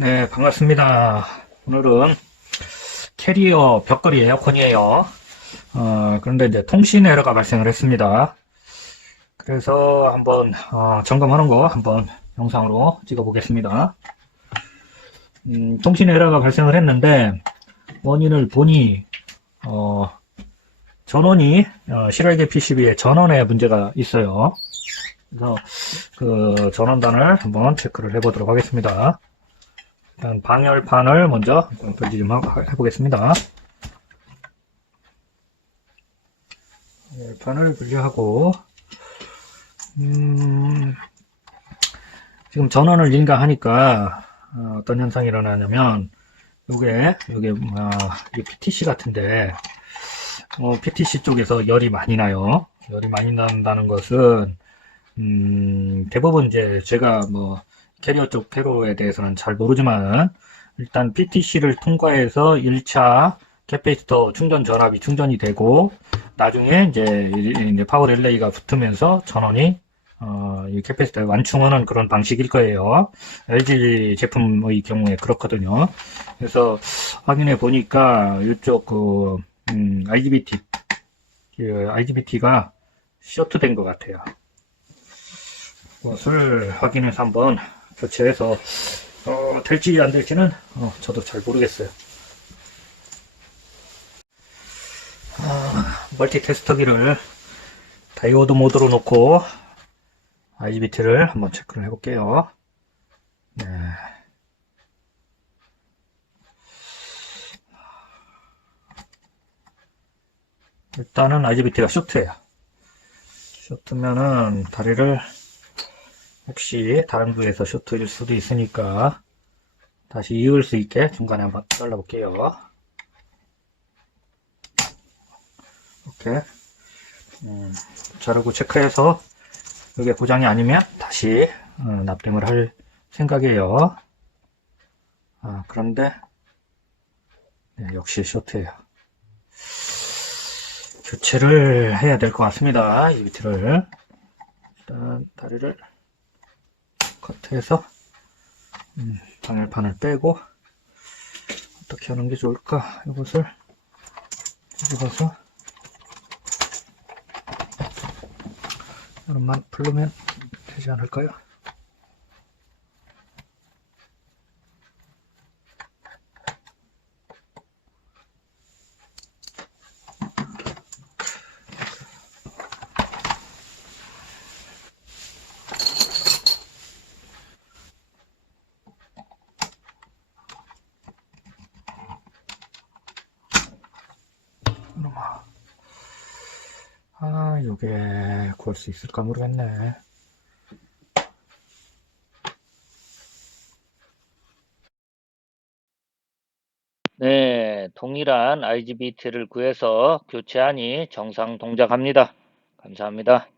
네, 반갑습니다. 오늘은 캐리어 벽걸이 에어컨이에요. 어, 그런데 이제 통신 에러가 발생을 했습니다. 그래서 한번 어, 점검하는 거 한번 영상으로 찍어 보겠습니다. 음, 통신 에러가 발생을 했는데 원인을 보니 어, 전원이 어, 실외계 PCB에 전원에 문제가 있어요. 그래서 그 전원단을 한번 체크를 해보도록 하겠습니다. 일단 방열판을 먼저 분리 좀 하- 해보겠습니다. 방열판을 분리하고 음, 지금 전원을 인가하니까 어, 떤 현상이 일어나냐면 요게 요게 어, PTC 같은데 어, PTC 쪽에서 열이 많이 나요. 열이 많이 난다는 것은 음, 대부분 이제 제가 뭐 캐리어 쪽 회로에 대해서는 잘 모르지만 일단 PTC를 통과해서 1차 캐패시터 충전 전압이 충전이 되고 나중에 이제 파워 릴레이가 붙으면서 전원이 어, 이 캐패시터에 완충하는 그런 방식일 거예요. LG 제품의 경우에 그렇거든요. 그래서 확인해 보니까 이쪽 그 음, IGBT 그 IGBT가 쇼트된 것 같아요. 그것을 확인해서 한번 교체해서 어, 될지 안 될지는 어, 저도 잘 모르겠어요. 아, 멀티 테스터기를 다이오드 모드로 놓고 IGBT를 한번 체크를 해볼게요. 네. 일단은 IGBT가 쇼트예요. 쇼트면은 다리를 혹시 다른 부에서 쇼트일 수도 있으니까 다시 이을 수 있게 중간에 한번 잘라볼게요. 이렇게 음, 자르고 체크해서 이게 고장이 아니면 다시 어, 납땜을 할 생각이에요. 아, 그런데 네, 역시 쇼트예요. 교체를 해야 될 것 같습니다. 이 비트를 일단 다리를 커트해서 음, 방열판을 빼고 어떻게 하는 게 좋을까 이것을 뒤집어서 이런만 풀르면 되지 않을까요? 이놈아. 아, 요게 구할 수 있을까 모르겠네. 네, 동일한 IGBT를 구해서 교체하니 정상 동작합니다. 감사합니다.